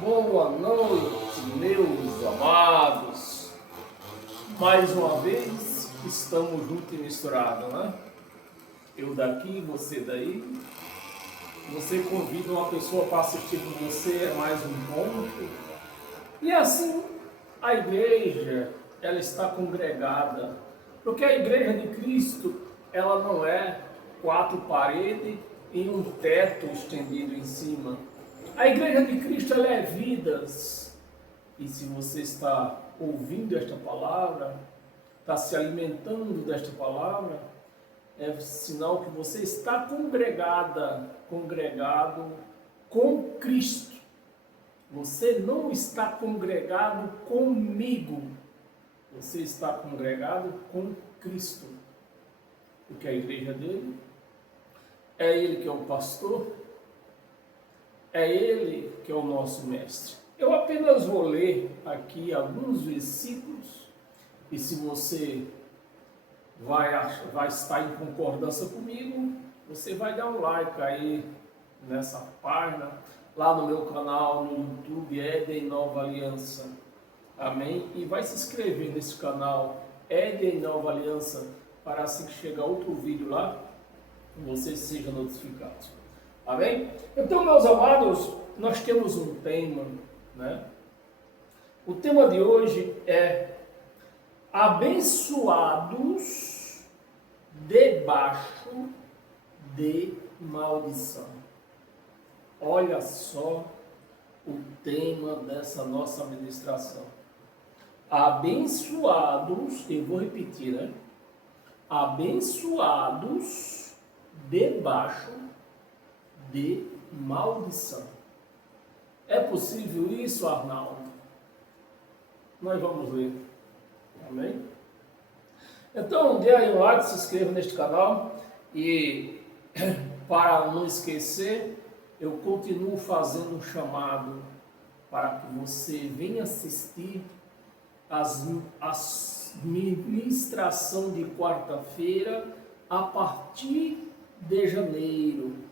Boa noite, meus amados. Mais uma vez estamos juntos e misturados, né? Eu daqui, você daí. Você convida uma pessoa para assistir com você, é mais um ponto. E assim, a igreja, ela está congregada. Porque a igreja de Cristo, ela não é quatro paredes e um teto estendido em cima. A igreja de Cristo, ela é vidas. E se você está ouvindo esta palavra, está se alimentando desta palavra, é sinal que você está congregado com Cristo. Você não está congregado comigo. Você está congregado com Cristo. Porque a igreja dele, é ele que é o pastor, é ele que é o nosso mestre. Eu apenas vou ler aqui alguns versículos e se você vai estar em concordância comigo, você vai dar um like aí nessa página, lá no meu canal no YouTube, Éden Nova Aliança. Amém? E vai se inscrever nesse canal Éden Nova Aliança para assim que chegar outro vídeo lá, você seja notificado. Amém? Então, meus amados, nós temos um tema, né? O tema de hoje é abençoados debaixo de maldição. Olha só o tema dessa nossa ministração. Abençoados, eu vou repetir, né? Abençoados debaixo de maldição. É possível isso, Arnaldo? Nós vamos ler. Amém? Então, dê aí um like, se inscreva neste canal e para não esquecer, eu continuo fazendo um chamado para que você venha assistir as ministração de quarta-feira a partir de janeiro.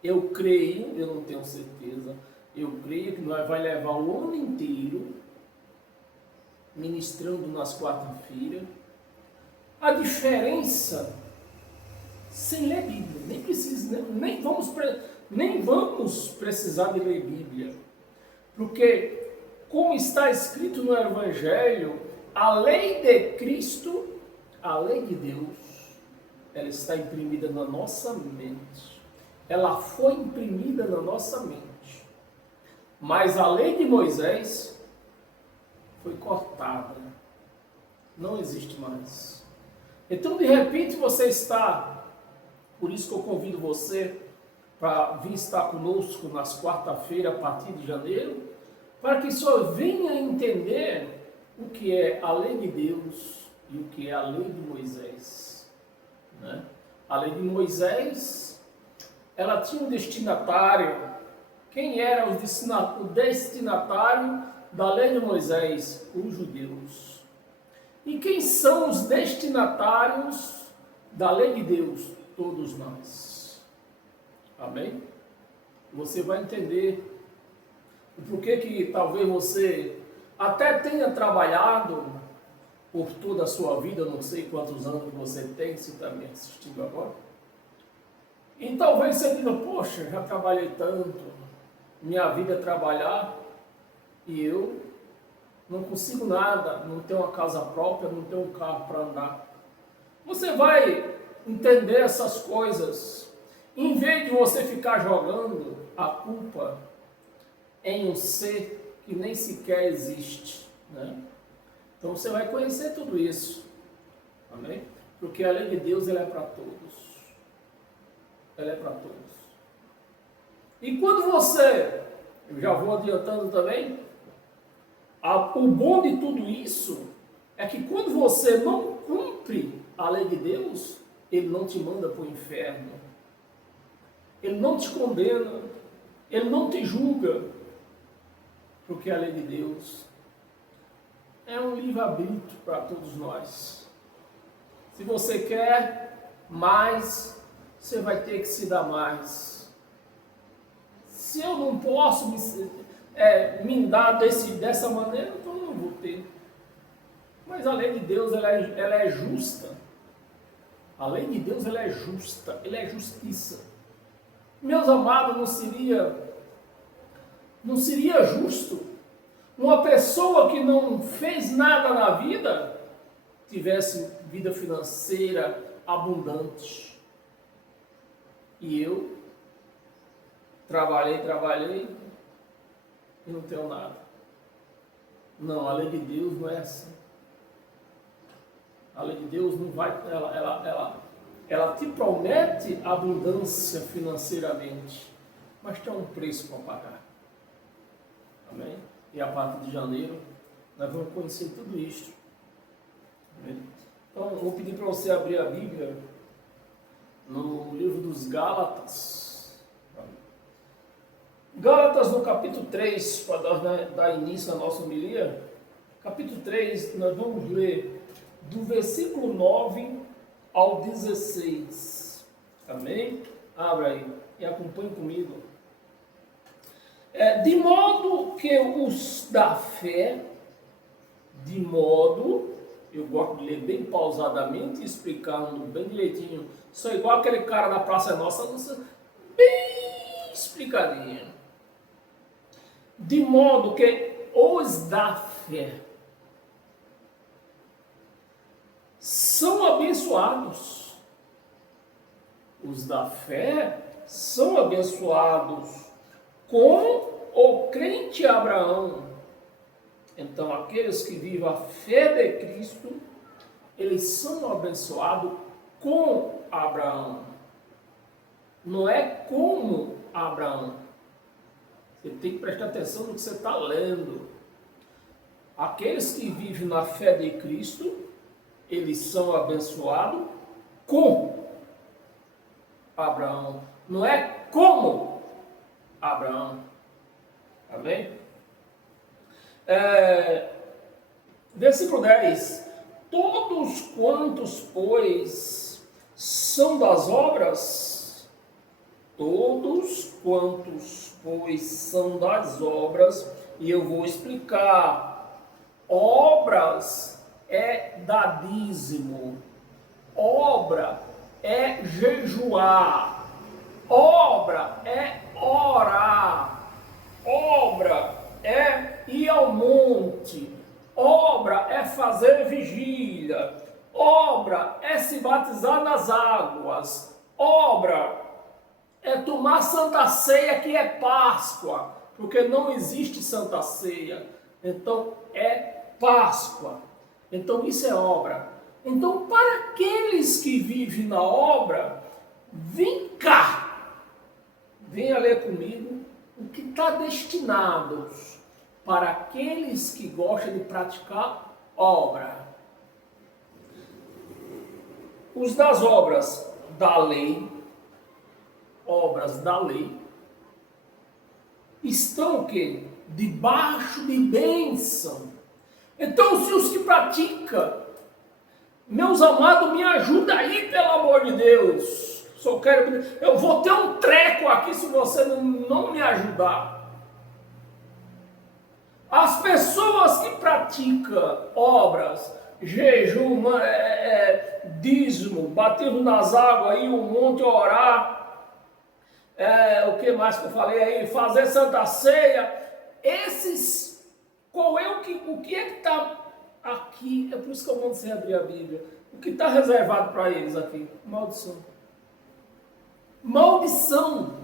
Eu creio, eu não tenho certeza, eu creio que nós vai levar o ano inteiro ministrando nas quarta-feiras. A diferença, sem ler Bíblia, nem precisa, nem vamos precisar de ler Bíblia, porque como está escrito no Evangelho, a lei de Cristo, a lei de Deus, ela está imprimida na nossa mente. Ela foi imprimida na nossa mente. Mas a lei de Moisés foi cortada. Não existe mais. Então, de repente, você está... Por isso que eu convido você para vir estar conosco nas quarta-feiras, a partir de janeiro, para que só venha entender o que é a lei de Deus e o que é a lei de Moisés. Né? A lei de Moisés... ela tinha um destinatário. Quem era o destinatário da lei de Moisés? Os judeus. E quem são os destinatários da lei de Deus? Todos nós. Amém? Você vai entender o porquê que talvez você até tenha trabalhado por toda a sua vida, não sei quantos anos você tem, se está me assistindo agora. E talvez você diga, poxa, já trabalhei tanto, minha vida é trabalhar e eu não consigo nada, não tenho uma casa própria, não tenho um carro para andar. Você vai entender essas coisas, em vez de você ficar jogando a culpa em um ser que nem sequer existe, né? Então você vai conhecer tudo isso, amém? Porque a lei de Deus ela é para todos. Ela é para todos. E quando você, eu já vou adiantando também, o bom de tudo isso é que quando você não cumpre a lei de Deus, Ele não te manda para o inferno. Ele não te condena. Ele não te julga. Porque a lei de Deus é um livre-arbítrio para todos nós. Se você quer mais, você vai ter que se dar mais. Se eu não posso, mindar dessa maneira, então eu não vou ter. Mas a lei de Deus, ela é justa. A lei de Deus, ela é justa, ela é justiça. Meus amados, não seria justo uma pessoa que não fez nada na vida tivesse vida financeira abundante. E eu trabalhei e não tenho nada. Não, a lei de Deus não é assim. A lei de Deus não vai, ela te promete abundância financeiramente, mas tem um preço para pagar. Amém? E a partir de janeiro nós vamos conhecer tudo isso. Amém? Então, eu vou pedir para você abrir a Bíblia no livro dos Gálatas. Gálatas no capítulo 3, para dar início à nossa homilia. Capítulo 3, nós vamos ler do versículo 9 ao 16. Amém? Abra aí e acompanhe comigo. De modo que os da fé, eu gosto de ler bem pausadamente, explicando bem direitinho. Sou igual aquele cara da Praça Nossa, bem explicadinho. De modo que os da fé são abençoados. Os da fé são abençoados com o crente Abraão. Então, aqueles que vivem a fé de Cristo, eles são abençoados com Abraão. Não é como Abraão. Você tem que prestar atenção no que você está lendo. Aqueles que vivem na fé de Cristo, eles são abençoados com Abraão. Não é como Abraão. Amém? Versículo 10. Todos quantos, pois, são das obras, todos quantos, pois, são das obras, e eu vou explicar. Obras é dar dízimo, obra é jejuar, obra é orar, obra é ir ao monte, obra é fazer vigília, obra é se batizar nas águas, obra é tomar Santa Ceia, que é Páscoa, porque não existe Santa Ceia, então é Páscoa. Então isso é obra. Então, para aqueles que vivem na obra, vem cá, venha ler comigo o que está destinado para aqueles que gostam de praticar obra. Os das obras da lei, obras da lei, estão o quê? Debaixo de bênção. Então, se os que praticam, meus amados, me ajuda aí, pelo amor de Deus. Eu vou ter um treco aqui se você não me ajudar. As pessoas que praticam obras, jejum, dízimo, batismo nas águas, ir ao monte orar, o que mais que eu falei aí, fazer Santa Ceia, esses, o que é que está aqui? É por isso que eu mando você abrir a Bíblia. O que está reservado para eles aqui? Maldição. Maldição.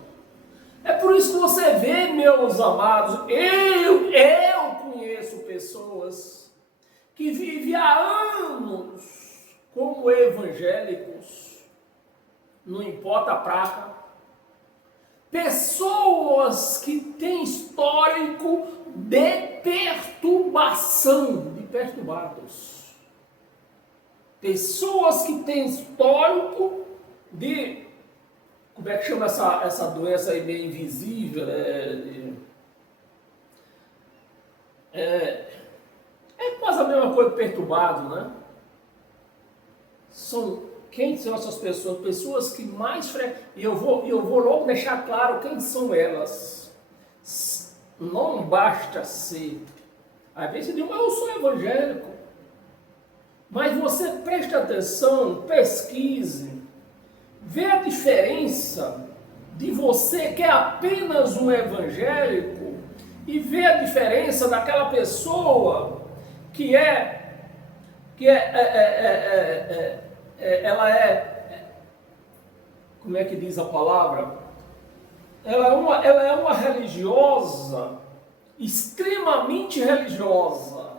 É por isso que você vê, meus amados, eu conheço pessoas que vivem há anos como evangélicos, não importa a praca, pessoas que têm histórico de perturbação, de perturbados, pessoas que têm histórico de, como é que chama essa doença aí meio invisível, é quase a mesma coisa que perturbado, né? Quem são essas pessoas? Pessoas que mais e eu vou logo deixar claro quem são elas. não basta ser. Às vezes você diz, mas eu sou evangélico. Mas você preste atenção, pesquise, vê a diferença de você que é apenas um evangélico e vê a diferença daquela pessoa que ela é, como é que diz a palavra? Ela é uma religiosa, extremamente religiosa.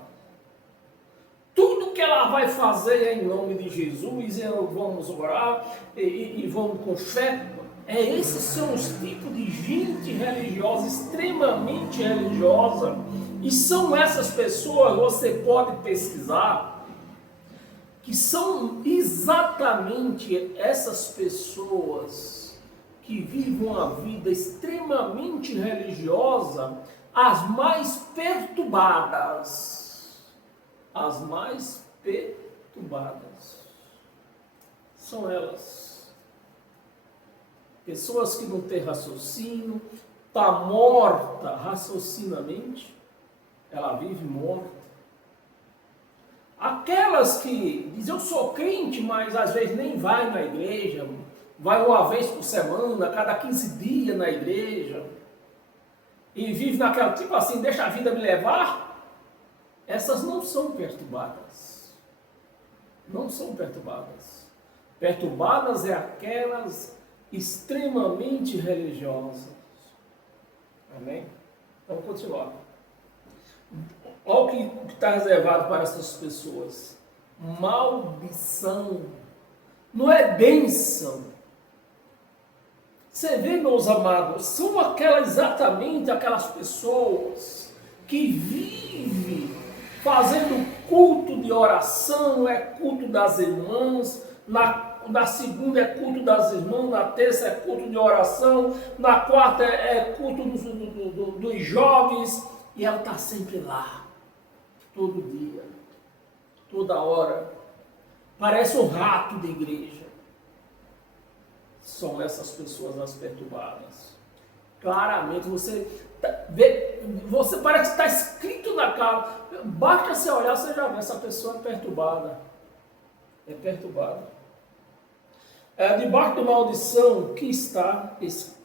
Tudo que ela vai fazer é em nome de Jesus, e vamos orar e vamos com fé. Esses são os tipos de gente religiosa, extremamente religiosa. E são essas pessoas, você pode pesquisar, que são exatamente essas pessoas que vivem uma vida extremamente religiosa, as mais perturbadas. As mais perturbadas são elas. Pessoas que não têm raciocínio, está morta raciocinamente, ela vive morta. Aquelas que dizem, eu sou crente, mas às vezes nem vai na igreja, vai uma vez por semana, cada 15 dias na igreja, e vive naquela, tipo assim, deixa a vida me levar. Essas não são perturbadas. Não são perturbadas. Perturbadas é aquelas extremamente religiosas. Amém? Vamos continuar. Olha o que está reservado para essas pessoas. Maldição. Não é bênção. Você vê, meus amados, são exatamente aquelas pessoas que vivem fazendo culto de oração, é culto das irmãs, na segunda é culto das irmãs, na terça é culto de oração, na quarta é culto dos jovens, e ela está sempre lá, todo dia, toda hora, parece um rato de igreja. São essas pessoas as perturbadas. Claramente, você parece que está escrito na cara. Basta você olhar, você já vê, essa pessoa é perturbada. É perturbada. Debaixo da maldição que está,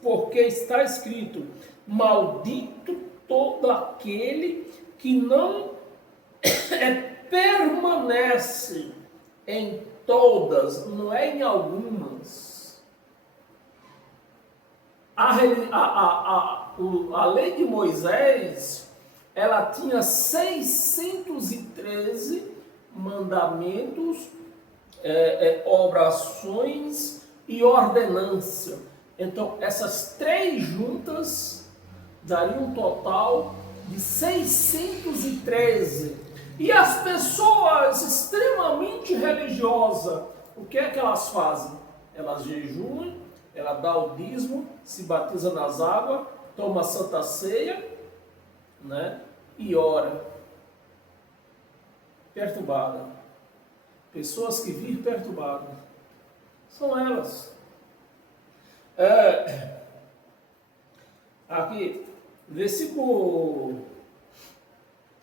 porque está escrito, maldito todo aquele que não permanece em todas, não é em algumas. A lei de Moisés, ela tinha 613 mandamentos, orações e ordenância. Então, essas três juntas dariam um total de 613. E as pessoas extremamente religiosas, o que é que elas fazem? Elas jejuam, ela dá o dízimo, se batiza nas águas, toma a santa ceia, né? E ora. Perturbada. Pessoas que vivem perturbadas. São elas. Aqui, versículo...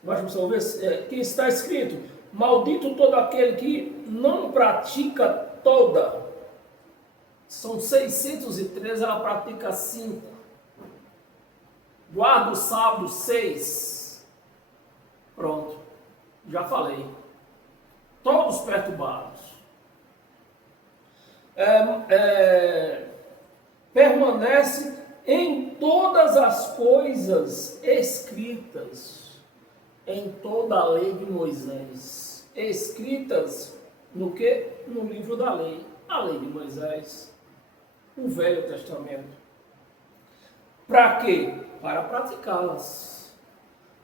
Vamos ver, que está escrito, maldito todo aquele que não pratica toda. São 613, ela pratica 5. Guarda o sábado 6. Pronto, já falei. Todos perturbados. Permanece em todas as coisas escritas, em toda a lei de Moisés. Escritas no que? No livro da lei. A lei de Moisés. O Velho Testamento. Para quê? Para praticá-las.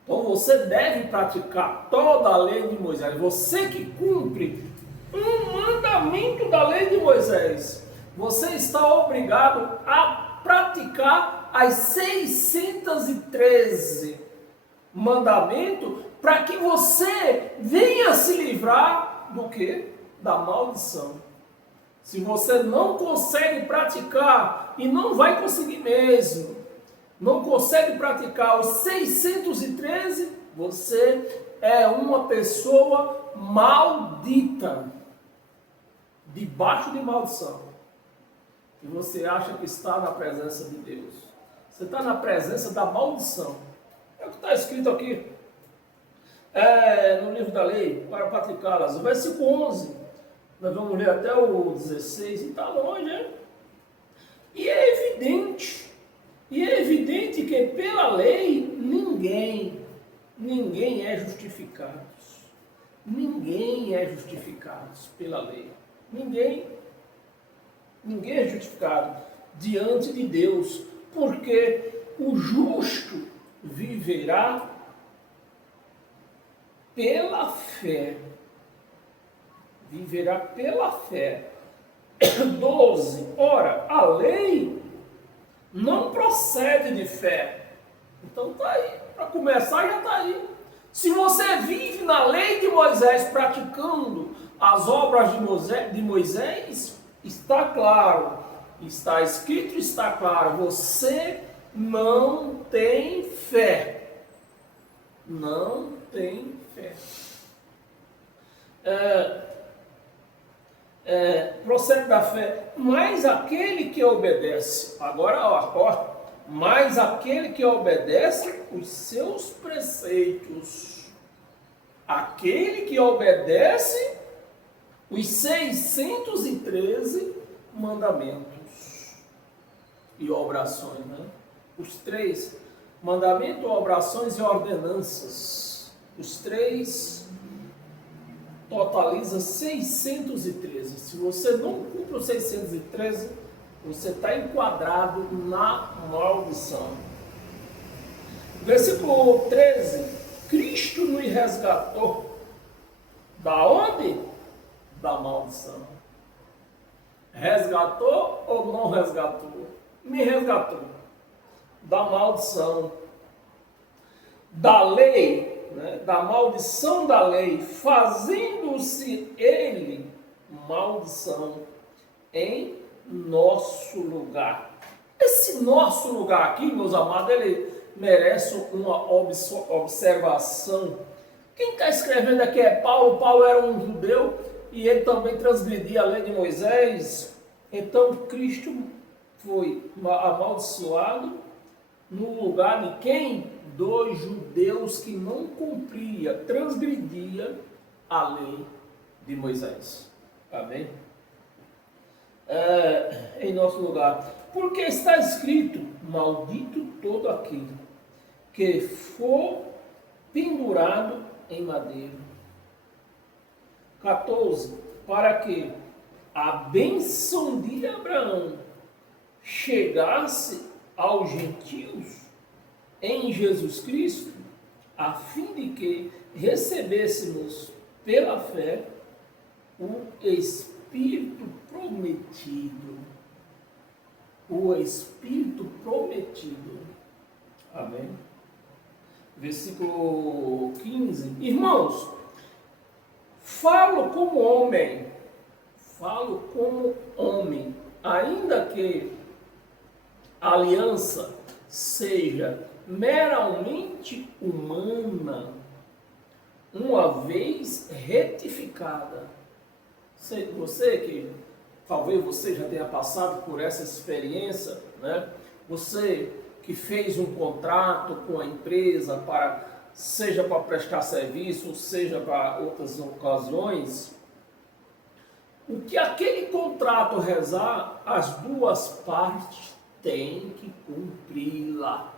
Então você deve praticar toda a lei de Moisés. Você que cumpre um mandamento da lei de Moisés, você está obrigado a praticar as 613 mandamentos para que você venha se livrar do quê? Da maldição. Se você não consegue praticar, e não vai conseguir mesmo, não consegue praticar os 613, você é uma pessoa maldita, debaixo de maldição. E você acha que está na presença de Deus. Você está na presença da maldição. É o que está escrito aqui no livro da lei, para praticá-las. O versículo 11, nós vamos ler até o 16, e está longe, hein? E é evidente que pela lei ninguém é justificado. Ninguém é justificado pela lei. Ninguém é justificado diante de Deus, porque o justo viverá pela fé. Viverá pela fé. 12. Ora, a lei não procede de fé. Então está aí. Para começar, já está aí. Se você vive na lei de Moisés, praticando as obras de Moisés, está claro, está escrito, está claro, você não tem fé. Não tem fé. Procede da fé, mas aquele que obedece, agora ó, mas aquele que obedece os seus preceitos, aquele que obedece os 613 mandamentos e orações, né? Os 3 mandamentos, orações e ordenanças, os 3 totaliza 613. Se você não cumpre os 613, você está enquadrado na maldição. Versículo 13. Cristo nos resgatou. Da onde? Da maldição. Resgatou ou não resgatou? Me resgatou. Da maldição. Da lei, né? Da maldição da lei, fazendo-se ele maldição em nosso lugar. Esse nosso lugar aqui, meus amados, ele merece uma observação. Quem está escrevendo aqui é Paulo. Paulo era um judeu e ele também transgredia a lei de Moisés. Então Cristo foi amaldiçoado no lugar de quem? Dos judeus que não cumpria, transgredia a lei de Moisés. Amém? Em nosso lugar. Porque está escrito: maldito todo aquele que for pendurado em madeiro. 14. Para que a bênção de Abraão chegasse aos gentios em Jesus Cristo, a fim de que recebêssemos pela fé o Espírito prometido. O Espírito prometido. Amém? Versículo 15. Irmãos, falo como homem, ainda que a aliança seja meramente humana, uma vez retificada. Você que talvez você já tenha passado por essa experiência, né? Você que fez um contrato com a empresa seja para prestar serviço, seja para outras ocasiões, o que aquele contrato rezar, as duas partes têm que cumpri-la.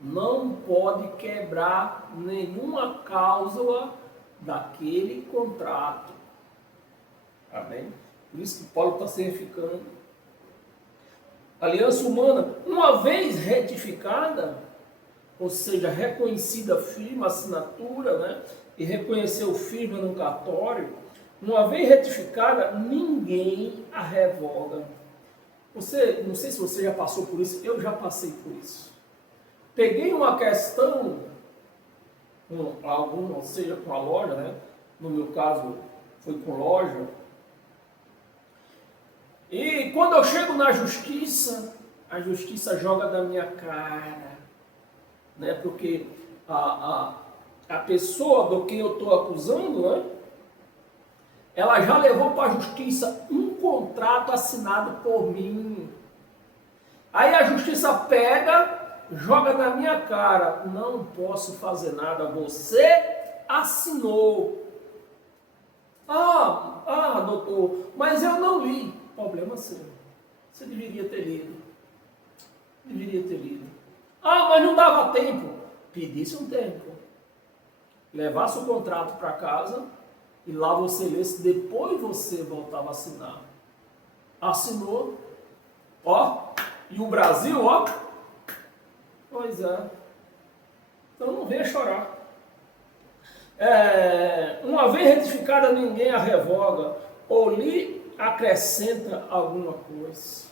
Não pode quebrar nenhuma cláusula daquele contrato. Amém? Por isso que Paulo está se reficando. Aliança humana, uma vez retificada, ou seja, reconhecida firme, assinatura, né? E reconheceu firme no cartório, uma vez retificada, ninguém a revoga. Não sei se você já passou por isso, eu já passei por isso. Peguei uma questão, ou seja, com a loja, né? No meu caso, foi com loja. E quando eu chego na justiça, a justiça joga da minha cara, né? Porque a pessoa do que eu estou acusando, né? Ela já levou para a justiça um contrato assinado por mim. Aí a justiça pega, joga na minha cara, não posso fazer nada, você assinou. Doutor, mas eu não li. Problema seu. Você deveria ter lido. Deveria ter lido. Mas não dava tempo. Pedisse um tempo. Levasse o contrato para casa e lá você lesse, depois você voltava a assinar. Assinou. E o Brasil, Pois é. Então não venha chorar. Uma vez retificada, ninguém a revoga ou lhe acrescenta alguma coisa.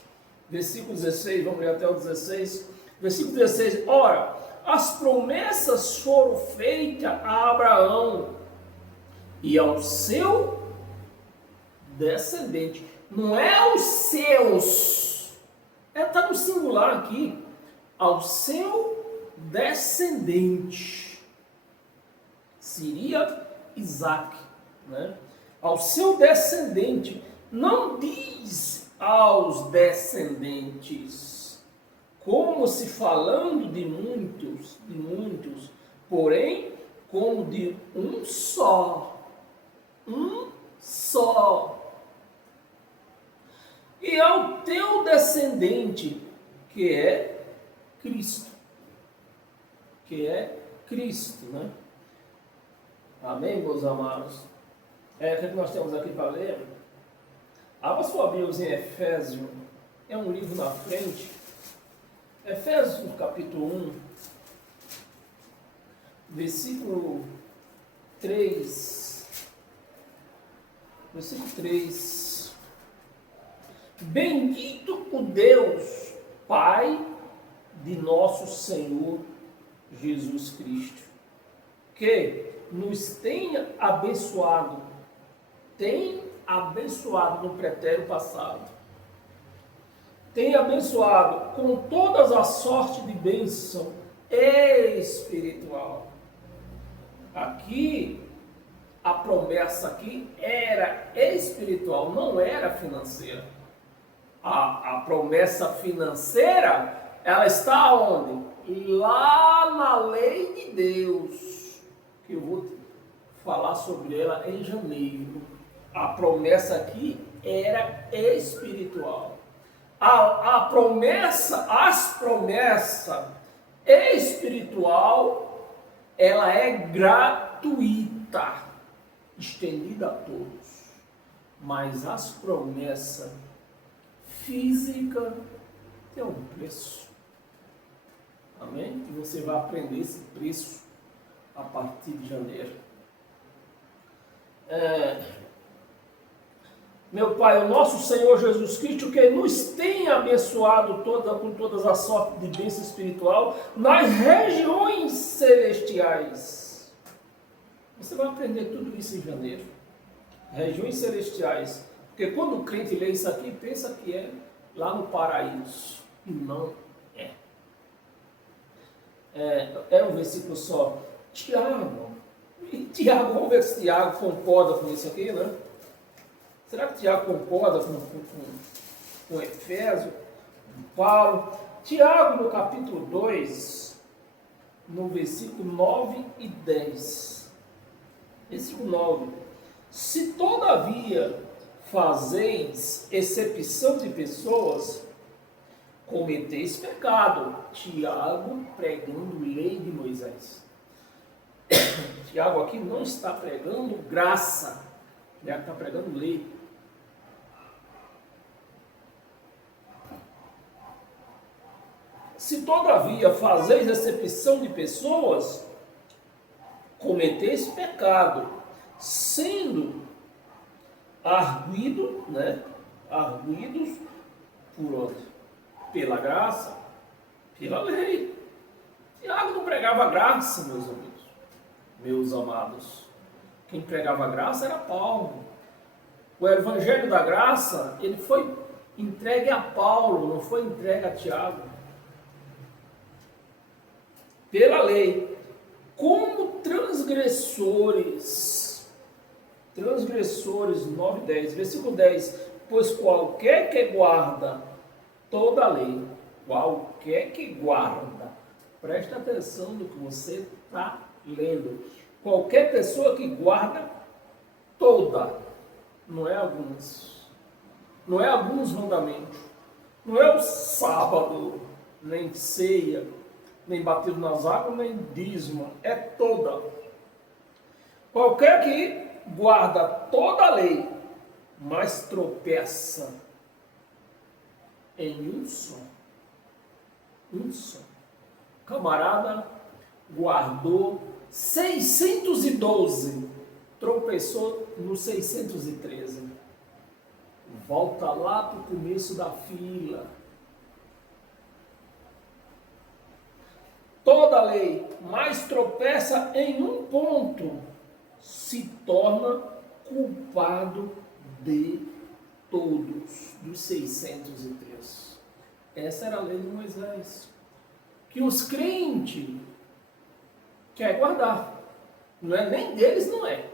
Versículo 16, vamos ler até o 16. Versículo 16, ora, as promessas foram feitas a Abraão e ao seu descendente. Não é os seus, está no singular aqui, ao seu descendente. Seria Isaac, né? Ao seu descendente, não diz aos descendentes, como se falando de muitos, porém, como de um só. E ao teu descendente, que é Cristo. Né? Amém, meus amados? O que nós temos aqui para ler? Abra sua Bíblia em Efésios, é um livro na frente. Efésios, capítulo 1, versículo 3. Versículo 3. Bendito o Deus, Pai de nosso Senhor Jesus Cristo, que nos tenha abençoado, no pretérito passado, tem abençoado com todas as sortes de bênção espiritual. Aqui, a promessa aqui era espiritual, não era financeira. A promessa financeira, ela está onde? Lá na lei de Deus, que eu vou falar sobre ela em janeiro. A promessa aqui era espiritual. As promessas espiritual, ela é gratuita, estendida a todos. Mas as promessas físicas têm um preço. Amém? E você vai aprender esse preço a partir de janeiro. Meu Pai, o nosso Senhor Jesus Cristo, que nos tem abençoado com todas as sortes de bênção espiritual nas regiões celestiais. Você vai aprender tudo isso em janeiro. Regiões celestiais. Porque quando o crente lê isso aqui, pensa que é lá no paraíso. E não é. É um versículo só. Tiago, vamos ver se Tiago concorda com isso aqui, né? Será que Tiago concorda com Efésio, com Paulo? Tiago, no capítulo 2, no versículo 9 e 10. Versículo 9. Se todavia fazeis excepção de pessoas, cometeis pecado. Tiago pregando lei de Moisés. Tiago aqui não está pregando graça, Tiago está pregando lei. Se todavia fazeis excepção de pessoas, cometeis pecado, sendo arguidos por onde? Pela graça, pela lei. Tiago não pregava graça, meus amigos, meus amados. Quem pregava graça era Paulo. O evangelho da graça, ele foi entregue a Paulo, não foi entregue a Tiago. Pela lei, como transgressores, 9, 10, versículo 10, pois qualquer que guarda toda a lei, qualquer que guarda, presta atenção no que você está lendo, qualquer pessoa que guarda toda, não é alguns mandamentos, não é o sábado, nem ceia, nem batismo nas águas, nem dízimo, é toda. Qualquer que guarda toda a lei, mas tropeça em um só. Camarada guardou 612, tropeçou no 613. Volta lá para o começo da fila. Toda lei, mas tropeça em um ponto, se torna culpado de todos, dos 603. Essa era a lei de Moisés, que os crentes querem guardar. Não é nem deles, não é.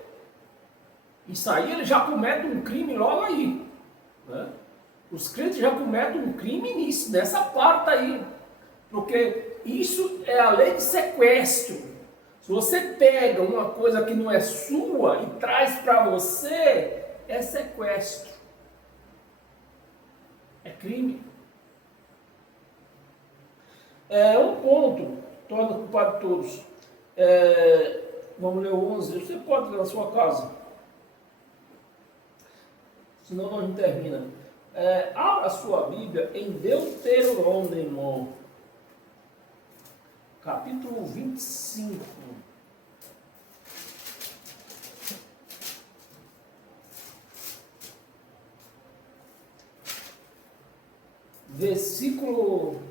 Isso aí ele já comete um crime logo aí. Né? Os crentes já cometem um crime nisso, nessa parte aí. Porque isso é a lei de sequestro. Se você pega uma coisa que não é sua e traz para você, é sequestro. É crime. É um ponto, torna culpado todos. Vamos ler o 11, você pode ler na sua casa. Senão nós não termina. Abra a sua Bíblia em Deuteronômio, capítulo 25. Versículo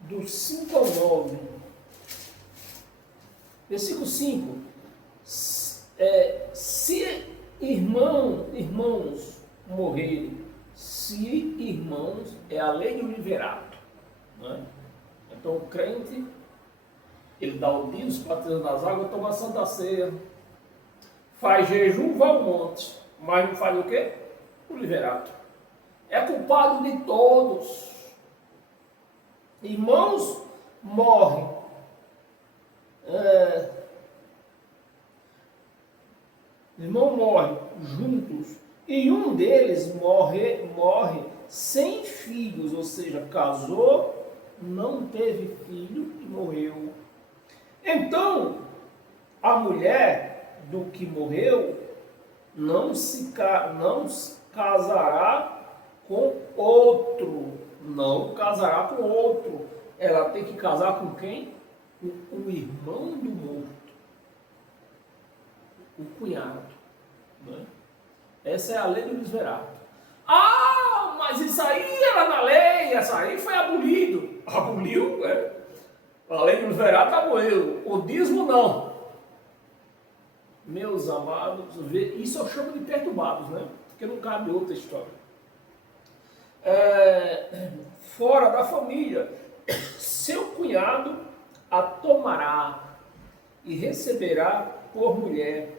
do 5 ao 9. Versículo 5. Se irmãos morrerem, se irmãos, é a lei do liverato. Né? Então o crente, ele dá o dízimo, batendo nas águas, toma a santa ceia, faz jejum, vai ao monte, mas não faz o quê? O liverato. É culpado de todos. Irmãos morrem. Irmão morre juntos. E um deles morre sem filhos, ou seja, casou, não teve filho e morreu. Então, a mulher do que morreu não se casará com outro. Não casará com outro. Ela tem que casar com quem? Com o irmão do morto. O cunhado. Né? Essa é a lei do desverato. Ah, mas isso aí era na lei, essa aí foi abolido. Aboliu? A lei do desverato aboliu. O dízimo não. Meus amados, isso eu chamo de perturbados, né? Porque não cabe outra história. Fora da família, seu cunhado a tomará e receberá por mulher,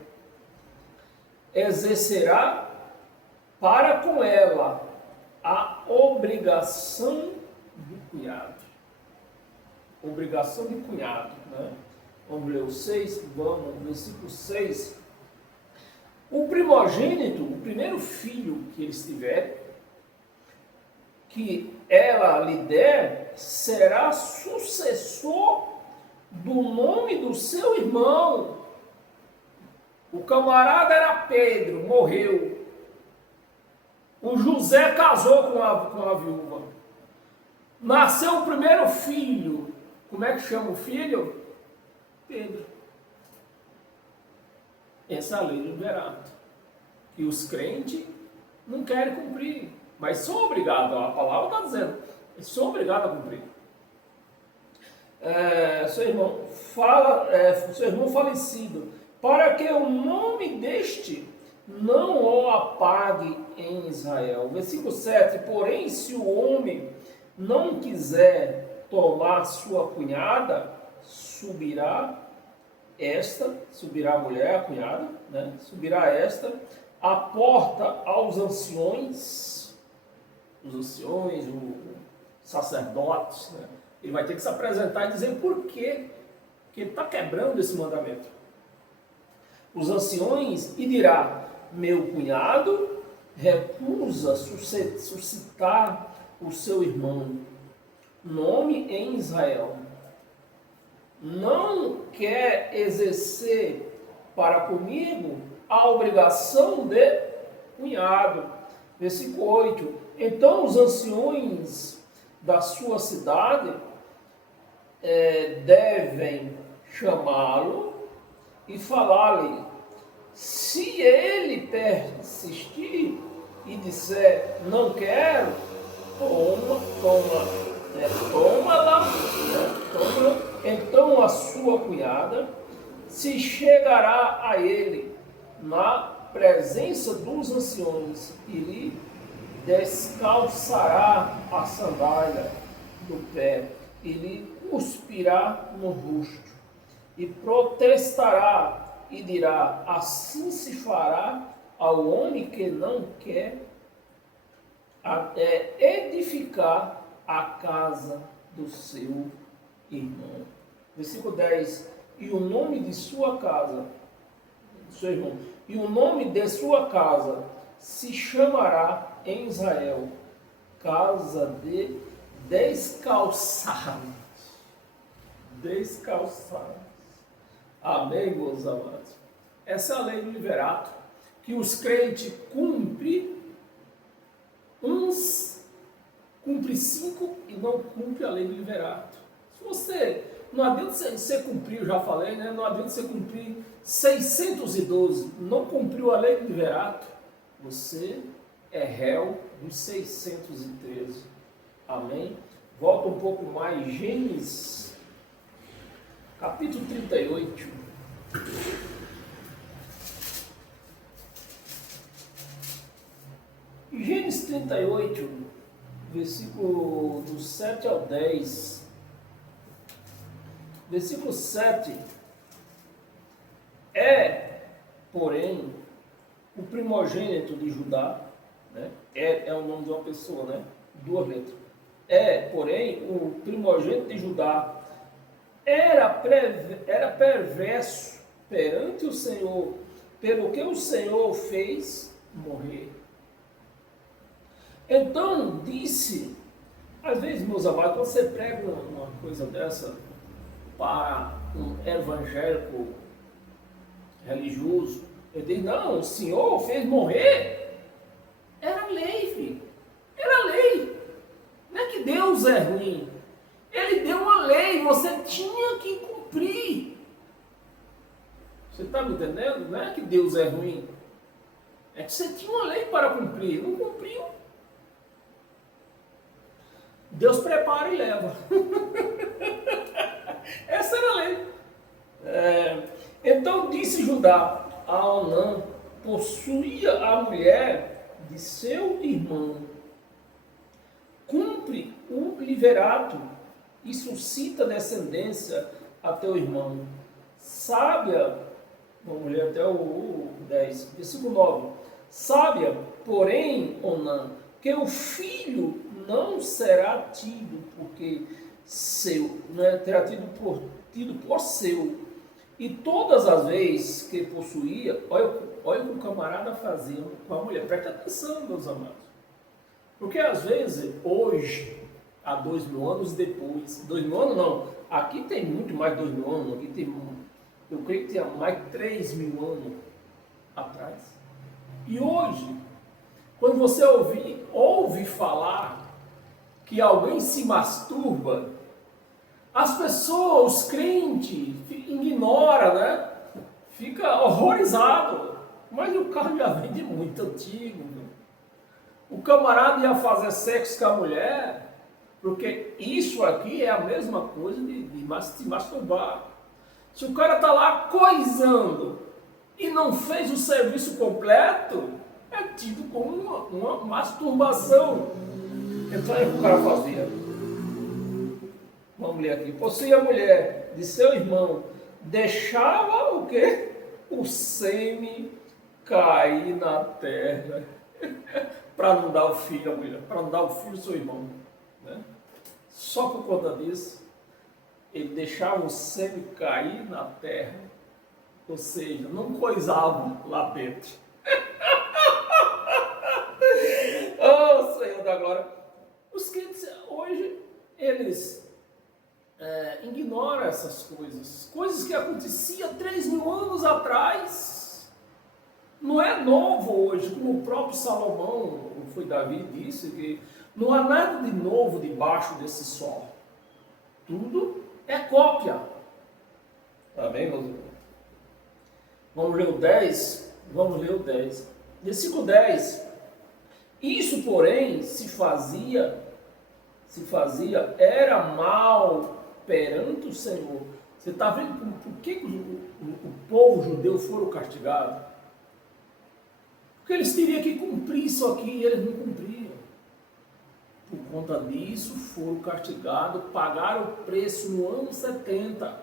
exercerá para com ela a obrigação do cunhado. Obrigação de cunhado, né? Vamos ler o 6, vamos, versículo 6. O primogênito, o primeiro filho que eles tiverem, que ela lhe der, será sucessor do nome do seu irmão. O camarada era Pedro, morreu. O José casou com a viúva. Nasceu o primeiro filho. Como é que chama o filho? Pedro. Essa é a lei do liberato. Que os crentes não querem cumprir. Mas são obrigados, a palavra está dizendo, eles são obrigados a cumprir. Seu irmão falecido, para que o nome deste não o apague em Israel. Versículo 7, porém, se o homem não quiser tomar sua cunhada, subirá a mulher, a cunhada, né? Subirá esta, a porta aos anciões, os sacerdotes, né? Ele vai ter que se apresentar e dizer por quê que ele está quebrando esse mandamento. Os anciões, e dirá, meu cunhado recusa suscitar o seu irmão, nome em Israel, não quer exercer para comigo a obrigação de cunhado. Versículo 8, então os anciões da sua cidade devem chamá-lo e falar-lhe. Se ele persistir e disser, não quero, toma-la. Então a sua cunhada se chegará a ele na presença dos anciões e lhe descalçará a sandália do pé e lhe cuspirá no rosto e protestará e dirá, assim se fará ao homem que não quer até edificar a casa do seu irmão. Versículo 10, e o nome de sua casa, do seu irmão, e o nome de sua casa se chamará em Israel, casa de descalçados. Descalçados. Amém, meus amados? Essa é a lei do liverato, que os crentes cumprem, uns cumprem 5 e não cumprem a lei do liverato. Se você, não adianta você cumprir, eu já falei, né? Não adianta você cumprir 612, não cumpriu a lei do liverato, você é réu dos 613. Amém? Volta um pouco mais, Gênesis, capítulo 38. Gênesis 38, versículo do 7 ao 10. Versículo 7. Porém, o primogênito de Judá, né? É o nome de uma pessoa, né? 2 letras. Porém, o primogênito de Judá era perverso perante o Senhor, pelo que o Senhor fez morrer. Então disse, às vezes, meus amados, quando você prega uma coisa dessa para um evangélico religioso, ele diz, não, o Senhor fez morrer. Era lei, filho. Era lei. Não é que Deus é ruim. Ele deu uma lei, você tinha que cumprir. Você está me entendendo? Não é que Deus é ruim. É que você tinha uma lei para cumprir. Não cumpriu. Deus prepara e leva. Essa era a lei. Então disse Judá a Onã, possuía a mulher de seu irmão. Cumpre o liverato e suscita descendência a teu irmão. Sábia, vamos ler até o 10, versículo 9. Sábia, porém, Onã, que o filho não será tido, porque seu, né, terá tido por seu. E todas as vezes que possuía, olha o que o camarada fazia com a mulher. Presta atenção, meus amados. Porque às vezes, hoje, há 2000 anos depois, 2000 anos não, aqui tem muito mais de 2000 anos, aqui tem, eu creio que tinha mais de 3000 anos atrás. E hoje, quando você ouve falar que alguém se masturba, as pessoas, os crentes, ignoram, né? Fica horrorizado. Mas o carro já vem de muito antigo. Né? O camarada ia fazer sexo com a mulher, porque isso aqui é a mesma coisa de se masturbar. Se o cara está lá coisando e não fez o serviço completo, é é tido como uma masturbação. Então é o que o cara fazia. Vamos ler aqui. Possuía a mulher de seu irmão, deixava o quê? O sêmen cair na terra. Para não dar o filho à mulher, para não dar o filho ao seu irmão. Né? Só por conta disso, ele deixava o sêmen cair na terra, ou seja, não coisava lá dentro. Oh, Senhor da glória! Os crentes hoje, eles ignoram essas coisas. Coisas que aconteciam 3.000 anos atrás. Não é novo hoje, como o próprio Salomão, foi Davi, disse que não há nada de novo debaixo desse sol. Tudo é cópia. Tá bem, meus irmãos? Vamos ler o 10? Vamos ler o 10. Versículo 10. Isso, porém, se fazia, era mal perante o Senhor. Você está vendo por que o povo judeu foram castigados? Porque eles teriam que cumprir isso aqui e eles não cumpriram. Por conta disso, foram castigados, pagaram o preço no ano 70.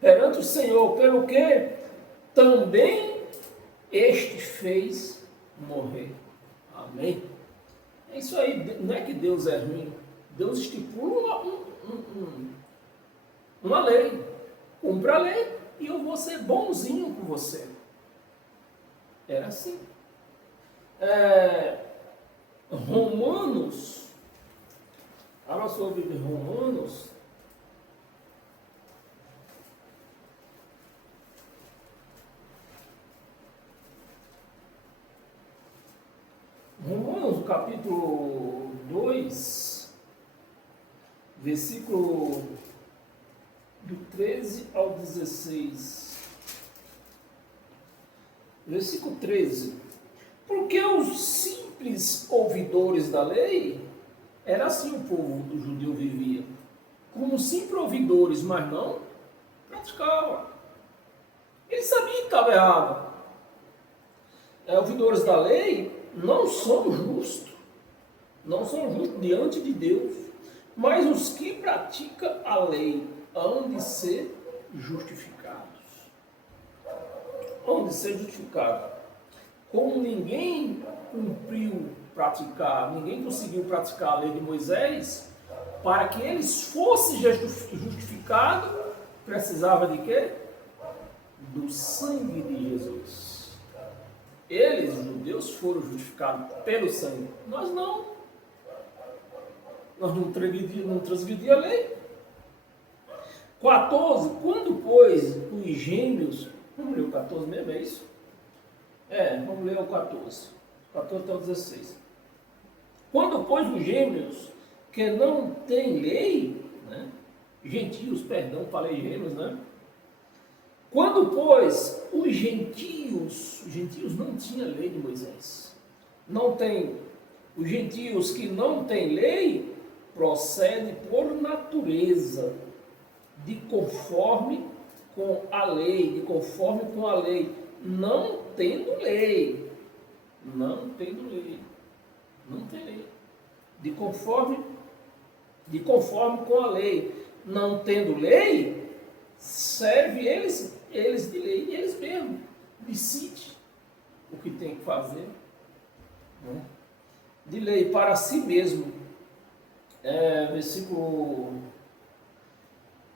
Perante o Senhor, pelo que também este fez morrer. Amém? É isso aí, não é que Deus é ruim. Deus estipula uma lei. Cumpra a lei e eu vou ser bonzinho com você. Era assim. Romanos, abra sua Bíblia, Romanos, capítulo 2, versículo do 13 ao 16. Versículo 13. Porque os simples ouvidores da lei, era assim o povo do judeu vivia. Como simples ouvidores, mas não praticava. Eles sabiam que estava errado. Ouvidores da lei não são justos. Não são justos diante de Deus. Mas os que praticam a lei hão de ser justificados. Hão de ser justificados. Como ninguém ninguém conseguiu praticar a lei de Moisés, para que eles fossem justificados, precisava de quê? Do sangue de Jesus. Eles, os judeus, foram justificados pelo sangue. Nós não. Nós não transgredimos a lei. 14. Quando, pois, os gêmeos... Vamos ler o 14 mesmo, é isso? Vamos ler o 14. 14 até o 16. Quando, pois, os gêmeos que não têm lei, né? Gentios, perdão, falei gêmeos, né? Quando, pois, os gentios não tinham lei de Moisés. Os gentios que não têm lei, procedem por natureza, de conforme com a lei, não tendo lei. Não tem lei. De conforme com a lei. Não tendo lei, serve eles de lei. E eles mesmos decidem o que tem que fazer. Né? De lei para si mesmo. Versículo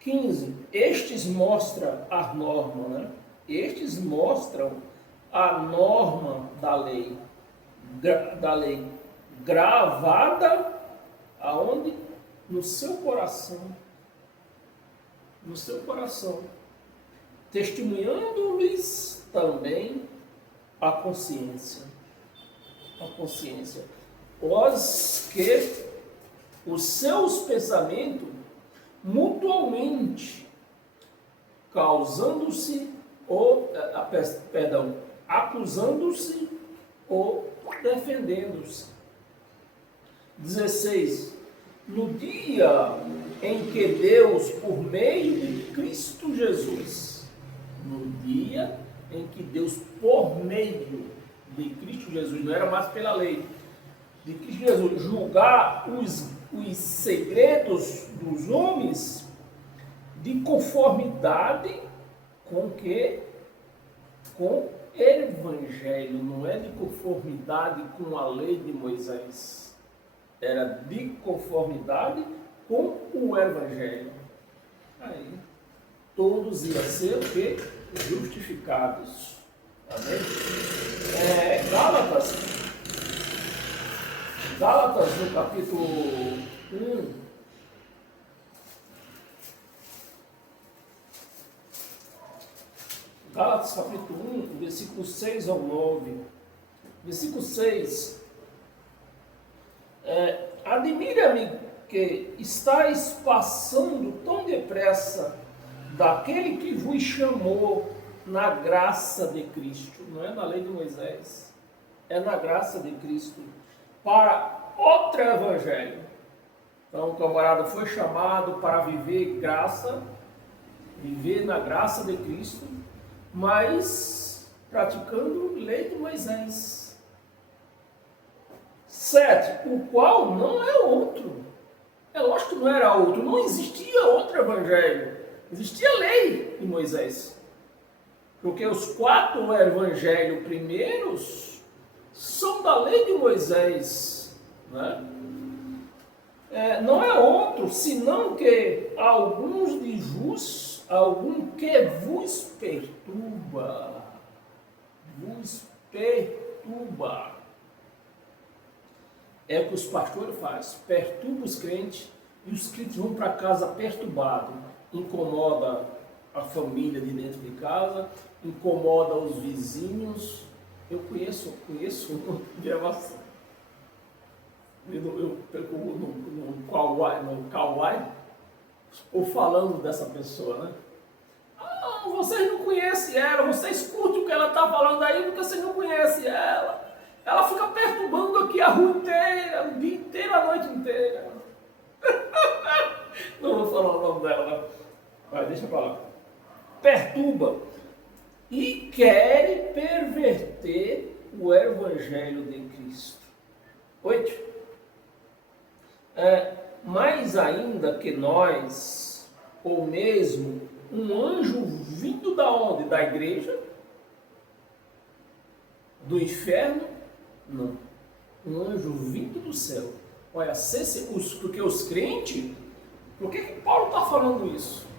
15. Estes mostram a norma, né? Estes mostram a norma da lei gravada aonde? No seu coração, testemunhando-lhes também a consciência, os que os seus pensamentos mutuamente acusando-se ou defendendo-se. 16. No dia em que Deus, por meio de Cristo Jesus, por meio de Cristo Jesus, não era mais pela lei, de Cristo Jesus, julgar os segredos dos homens de conformidade com que? Com o Evangelho, não é de conformidade com a lei de Moisés, era de conformidade com o Evangelho. Aí, todos iam ser o quê? Justificados. Amém? Gálatas no capítulo 1. Gálatas capítulo 1, versículo 6 ao 9. Versículo 6. Admira-me que estáis passando tão depressa daquele que vos chamou na graça de Cristo. Não é na lei de Moisés, é na graça de Cristo. Para outro evangelho. Então o camarada foi chamado para viver graça, viver na graça de Cristo, mas praticando lei de Moisés. 7. O qual não é outro. É lógico que não era outro, não existia outro evangelho. Existia lei de Moisés. Porque os 4 evangelhos primeiros são da lei de Moisés, né? Não é outro, senão que alguns de vos, algum que vos perturba, é o que os pastores fazem, perturba os crentes, e os crentes vão para casa perturbados, incomoda a família de dentro de casa, incomoda os vizinhos. Eu conheço uma gravação. Eu pego no Kauai, ou falando dessa pessoa, né? Ah, vocês não conhecem ela, vocês curtem o que ela está falando aí, porque vocês não conhecem ela. Ela fica perturbando aqui a rua inteira, o dia inteiro, a noite inteira. Não vou falar o nome dela, não. Vai, deixa pra lá. Perturba. E quer perverter o Evangelho de Cristo. 8. Mais ainda que nós, ou mesmo um anjo vindo da onde? Da igreja? Do inferno? Não. Um anjo vindo do céu. Olha, porque os crentes, por que Paulo está falando isso?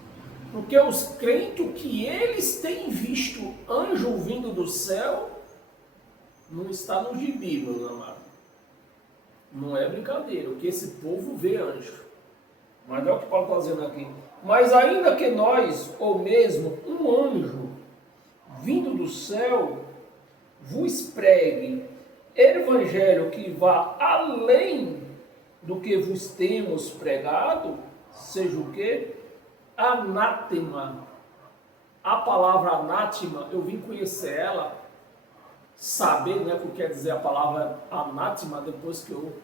Porque os crentes, o que eles têm visto anjo vindo do céu, não está no gibi, meu amado. Não é brincadeira, o que esse povo vê anjo. Mas é o que Paulo está dizendo aqui. Mas ainda que nós, ou mesmo um anjo vindo do céu, vos pregue evangelho que vá além do que vos temos pregado, seja o quê? Anátema. A palavra anátema, eu vim conhecer ela, saber, né, o que quer dizer a palavra anátema, depois que eu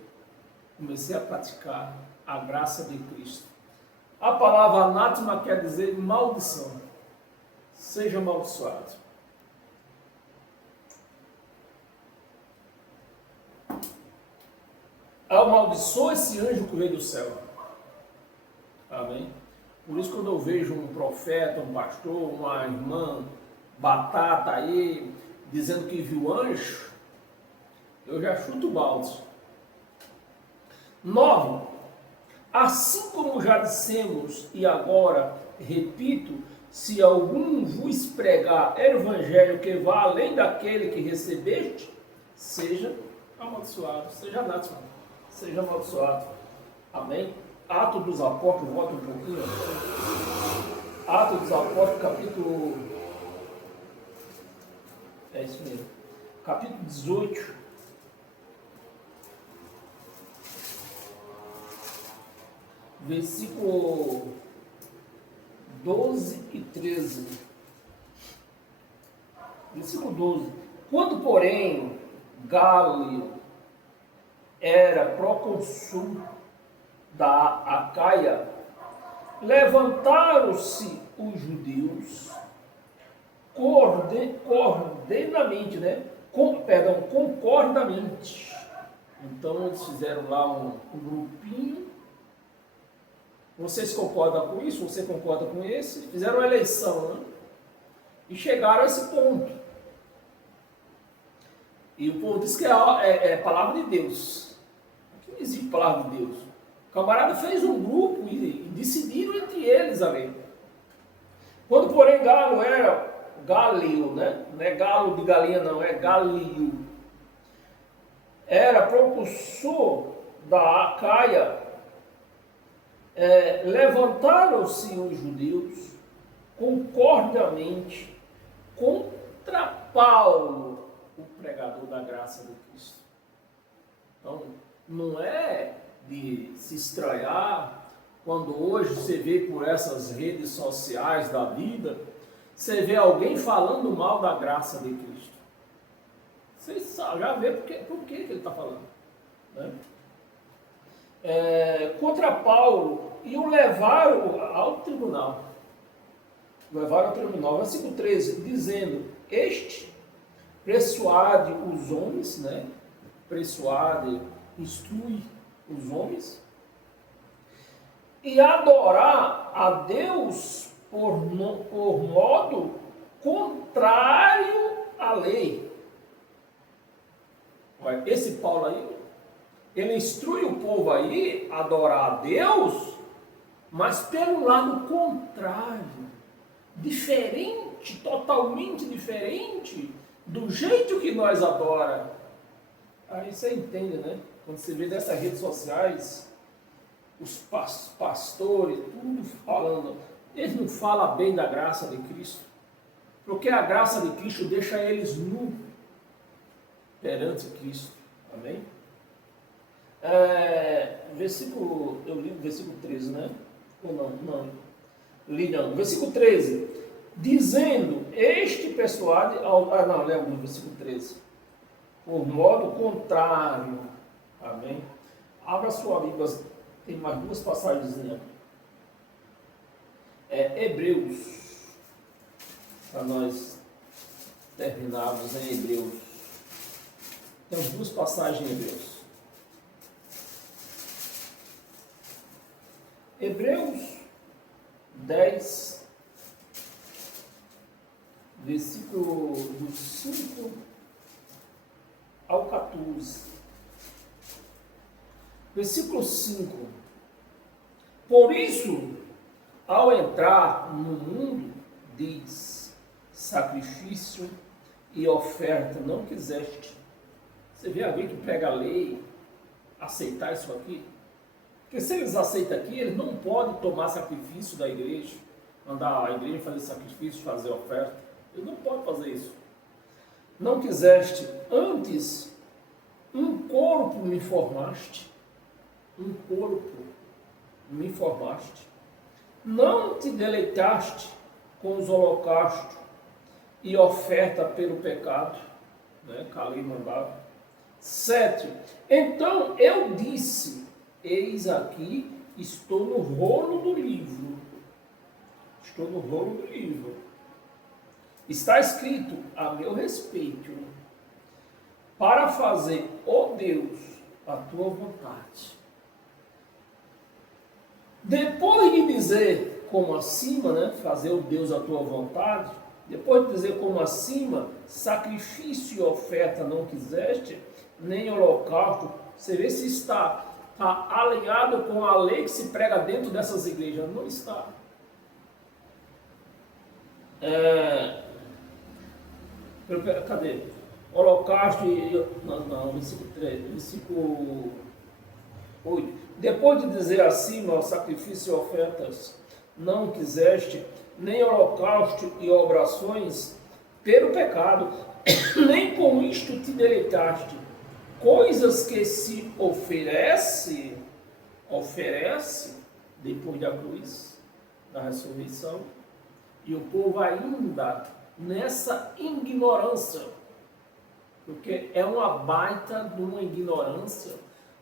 comecei a praticar a graça de Cristo. A palavra anátema quer dizer maldição. Seja amaldiçoado. Amaldiçoa esse anjo que veio do céu. Amém? Por isso, quando eu vejo um profeta, um pastor, uma irmã batata aí, dizendo que viu anjo, eu já chuto o balde. 9. Assim como já dissemos, e agora repito, se algum vos pregar evangelho que vá além daquele que recebeste, seja amaldiçoado, seja anátema, seja amaldiçoado. Amém? Atos dos Apóstolos, volta um pouquinho. Atos dos Apóstolos, capítulo... É isso mesmo. Capítulo 18. Versículo 12 e 13. Versículo 12. Quando, porém, Gálio era procônsul da Acaia, levantaram-se os judeus coordenamente, né? Concordamente. Então eles fizeram lá um grupinho. Vocês concordam com isso? Você concorda com esse? Fizeram uma eleição, né? E chegaram a esse ponto. E o povo disse que é palavra de Deus. Aqui não existe palavra de Deus. O camarada fez um grupo e decidiram entre eles a lei. Quando, porém, Galo era Galio, né? Não é galo de galinha, não, é Galio. Era propulsor da Acaia. Levantaram-se os judeus concordiamente contra Paulo, o pregador da graça de Cristo. Então, não é de se estranhar quando hoje você vê por essas redes sociais da vida, você vê alguém falando mal da graça de Cristo. Você já vê por que ele está falando, né? Contra Paulo e o levaram ao tribunal. Versículo 13, dizendo: este persuade os homens, né? Persuade, instrui os homens, e adorar a Deus por modo contrário à lei. Esse Paulo aí, ele instrui o povo aí a adorar a Deus, mas pelo lado contrário, diferente, totalmente diferente do jeito que nós adora. Aí você entende, né? Quando você vê nessas redes sociais, os pastores, tudo falando, eles não falam bem da graça de Cristo, porque a graça de Cristo deixa eles nus perante Cristo. Amém? Eu li o versículo 13, né? Ou não? Não. Li não. Versículo 13. Dizendo, este persuade... não, lembro do versículo 13. Por modo contrário. Amém? Abra sua Bíblia. Tem mais duas passagens. Hebreus. Para nós terminarmos em Hebreus. Temos duas passagens em Hebreus. Hebreus 10, versículo do 5 ao 14. Versículo 5. Por isso, ao entrar no mundo, diz, sacrifício e oferta não quiseste. Você vê alguém que prega a lei, aceitar isso aqui? Porque se eles aceitam aqui, eles não podem tomar sacrifício da igreja, mandar a igreja fazer sacrifício, fazer oferta. Eles não podem fazer isso. Não quiseste, antes, um corpo me formaste. Um corpo me formaste. Não te deleitaste com os holocaustos e oferta pelo pecado. Né? Calei mandava. 7. Então eu disse, eis aqui, estou no rolo do livro. Estou no rolo do livro. Está escrito a meu respeito, para fazer, ó Deus, a tua vontade. Depois de dizer como acima, né, fazer, ó Deus, a tua vontade, depois de dizer como acima, sacrifício e oferta não quiseste, nem holocausto, você vê se está alinhado com a lei que se prega dentro dessas igrejas. Não está. Cadê? Holocausto e... Não, versículo 3, versículo 8. Depois de dizer acima, sacrifício e ofertas não quiseste, nem holocausto e obrações pelo pecado, nem com isto te deleitaste. Coisas que se oferece depois da cruz, da ressurreição, e o povo ainda nessa ignorância, porque é uma baita de uma ignorância,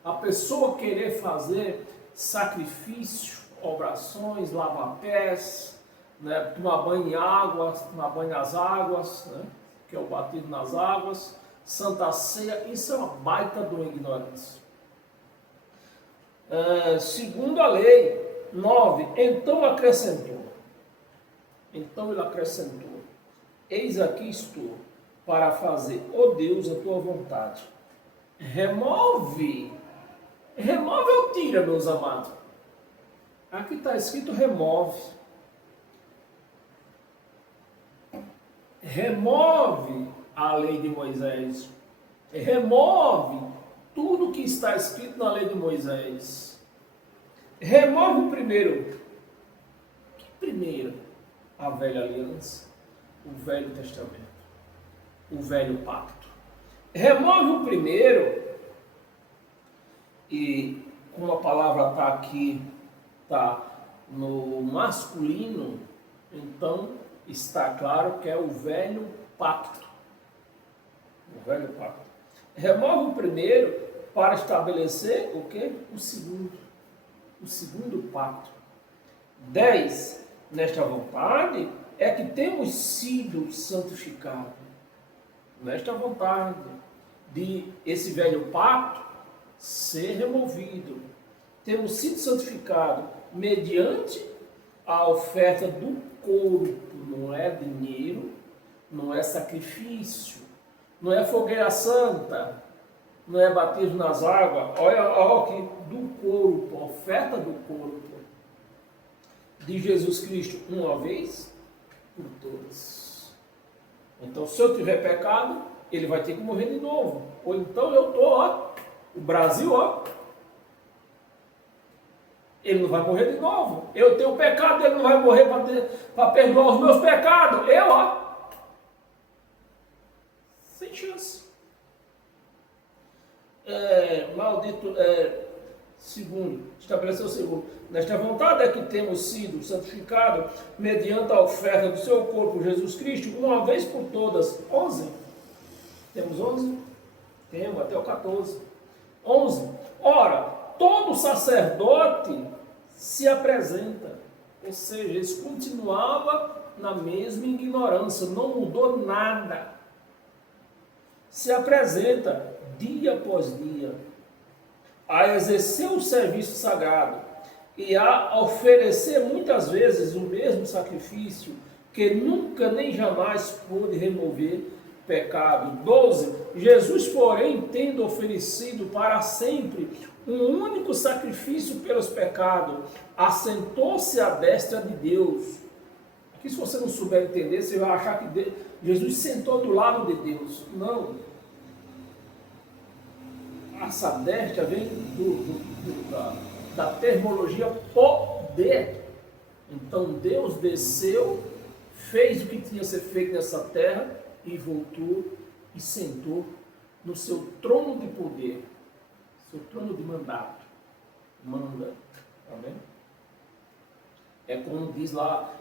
a pessoa querer fazer sacrifício, orações, lava-pés, né? Tomar banho em água, tomar banho nas águas, né? Que é o batismo nas águas, Santa Ceia, isso é uma baita de uma ignorância. Segundo a lei, 9, então ele acrescentou, eis aqui estou, para fazer, ó Deus, a tua vontade. Remove ou tira, meus amados? Aqui está escrito remove. Remove a lei de Moisés. Remove tudo que está escrito na lei de Moisés. Remove o primeiro. Que primeiro? A velha aliança, o velho testamento, o velho pacto. Remove o primeiro, e como a palavra está aqui, está no masculino, então está claro que é o velho pacto. O velho pacto. Remove o primeiro para estabelecer o quê? O segundo. O segundo pacto. 10. Nesta vontade é que temos sido santificados. Nesta vontade de esse velho pacto ser removido. Temos sido santificados mediante a oferta do corpo. Não é dinheiro, não é sacrifício, não é fogueira santa, não é batismo nas águas. Olha aqui, do corpo, a oferta do corpo de Jesus Cristo uma vez por todas. Então, se eu tiver pecado, ele vai ter que morrer de novo. Ou então eu estou, o Brasil, ele não vai morrer de novo. Eu tenho pecado, ele não vai morrer para perdoar os meus pecados. Sem chance. Segundo, estabeleceu o segundo. Nesta vontade é que temos sido santificados mediante a oferta do seu corpo, Jesus Cristo, uma vez por todas. 11. Temos 11? Temos até o 14. 11. Ora, todo sacerdote se apresenta. Ou seja, eles continuavam na mesma ignorância, não mudou nada. Se apresenta dia após dia a exercer o serviço sagrado e a oferecer muitas vezes o mesmo sacrifício que nunca nem jamais pôde remover pecado. 12. Jesus, porém, tendo oferecido para sempre um único sacrifício pelos pecados, assentou-se à destra de Deus. Aqui, se você não souber entender, você vai achar que Jesus sentou do lado de Deus. Não. Essa destra vem da terminologia poder. Então Deus desceu, fez o que tinha a ser feito nessa terra e voltou e sentou no seu trono de poder, seu trono de mandato. Manda, tá vendo? É como diz lá,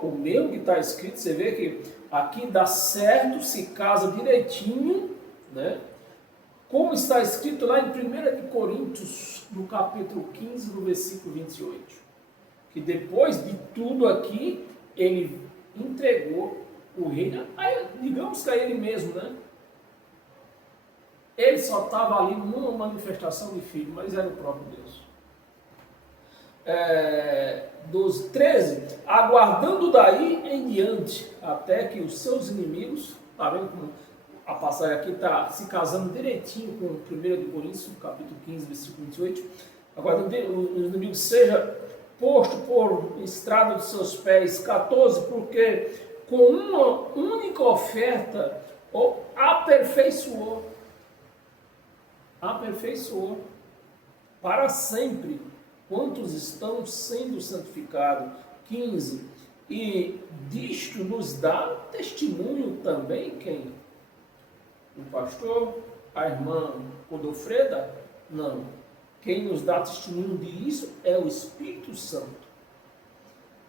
o mesmo que está escrito, você vê que aqui dá certo, se casa direitinho, né? Como está escrito lá em 1 Coríntios, no capítulo 15, no versículo 28. Que depois de tudo aqui, ele entregou o reino, digamos que a ele mesmo, né? Ele só estava ali numa manifestação de filho, mas era o próprio Deus. 12, 13, aguardando daí em diante, até que os seus inimigos, está vendo como a passagem aqui está se casando direitinho com 1 Coríntios, capítulo 15, versículo 28, aguardando os inimigos seja posto por estrada dos seus pés. 14, porque com uma única oferta aperfeiçoou para sempre quantos estão sendo santificados. 15, e disto nos dá testemunho também quem? O pastor, a irmã Godofreda? Não. Quem nos dá testemunho disso é o Espírito Santo.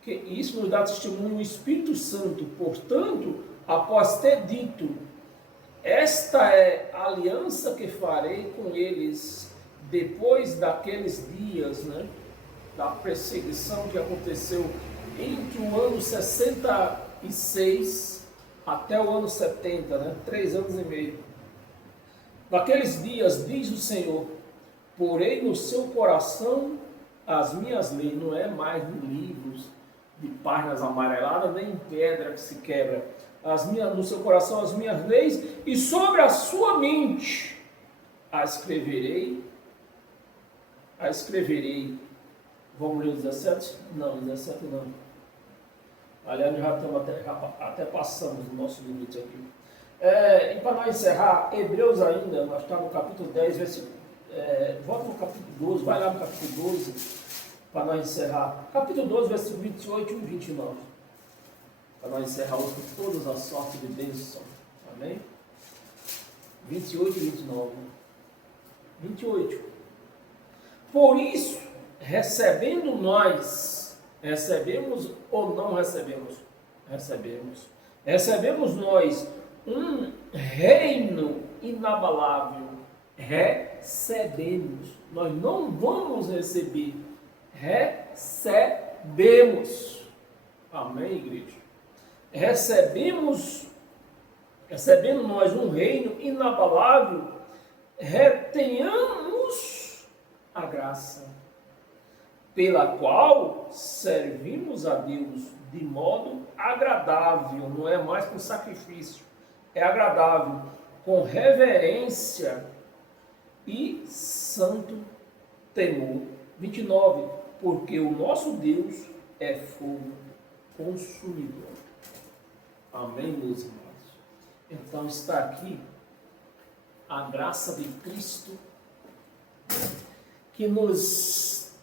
Que isso nos dá testemunho o Espírito Santo. Portanto, após ter dito, esta é a aliança que farei com eles depois daqueles dias, né, da perseguição que aconteceu entre o ano 66 até o ano 70, né? 3 anos e meio. Naqueles dias, diz o Senhor, porei no seu coração as minhas leis, não é mais em livros de páginas amareladas, nem em pedra que se quebra. No seu coração as minhas leis, e sobre a sua mente a escreverei. Vamos ler o 17? Não, 17 não. Aliás, nós já estamos até passamos do nosso limite aqui. E para nós encerrar, Hebreus ainda, nós estamos no capítulo 10, versículo. Volta no capítulo 12, vai lá no capítulo 12, para nós encerrar. Capítulo 12, versículo 28 e 29. Para nós encerrar hoje com todas as sortes de bênção. Amém? 28 e 29. 28. Por isso, recebemos ou não recebemos? Recebemos nós um reino inabalável. Recebemos. Nós não vamos receber. Recebemos. Amém, igreja? Recebendo nós um reino inabalável, retenhamos a graça, pela qual servimos a Deus de modo agradável, não é mais com sacrifício, é agradável, com reverência e santo temor. 29, porque o nosso Deus é fogo consumidor. Amém, meus irmãos? Então está aqui a graça de Cristo que nos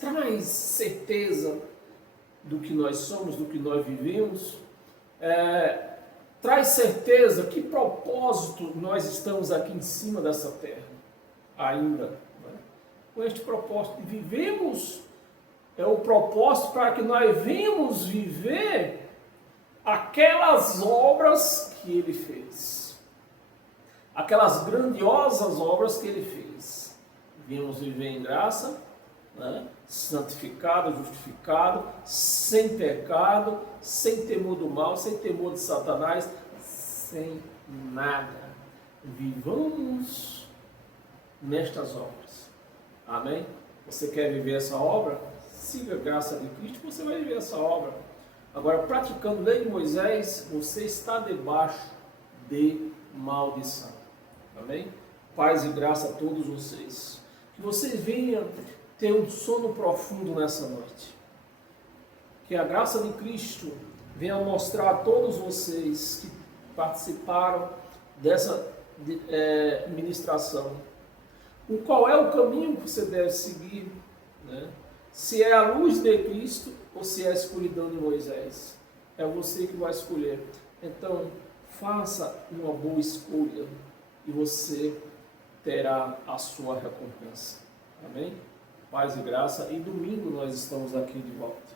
traz certeza do que nós somos, do que nós vivemos, traz certeza que propósito nós estamos aqui em cima dessa terra ainda, né? Com este propósito de vivemos, é o propósito para que nós venhamos viver aquelas obras que Ele fez, aquelas grandiosas obras que Ele fez. Viemos viver em graça, né? Santificado, justificado, sem pecado, sem temor do mal, sem temor de Satanás, sem nada. Vivamos nestas obras. Amém? Você quer viver essa obra? Siga a graça de Cristo, você vai viver essa obra. Agora, praticando a lei de Moisés, você está debaixo de maldição. Amém? Paz e graça a todos vocês. Que vocês venham ter um sono profundo nessa noite. Que a graça de Cristo venha mostrar a todos vocês que participaram dessa ministração o qual é o caminho que você deve seguir, né? Se é a luz de Cristo ou se é a escuridão de Moisés. É você que vai escolher. Então, faça uma boa escolha e você terá a sua recompensa. Amém? Paz e graça. E domingo nós estamos aqui de volta.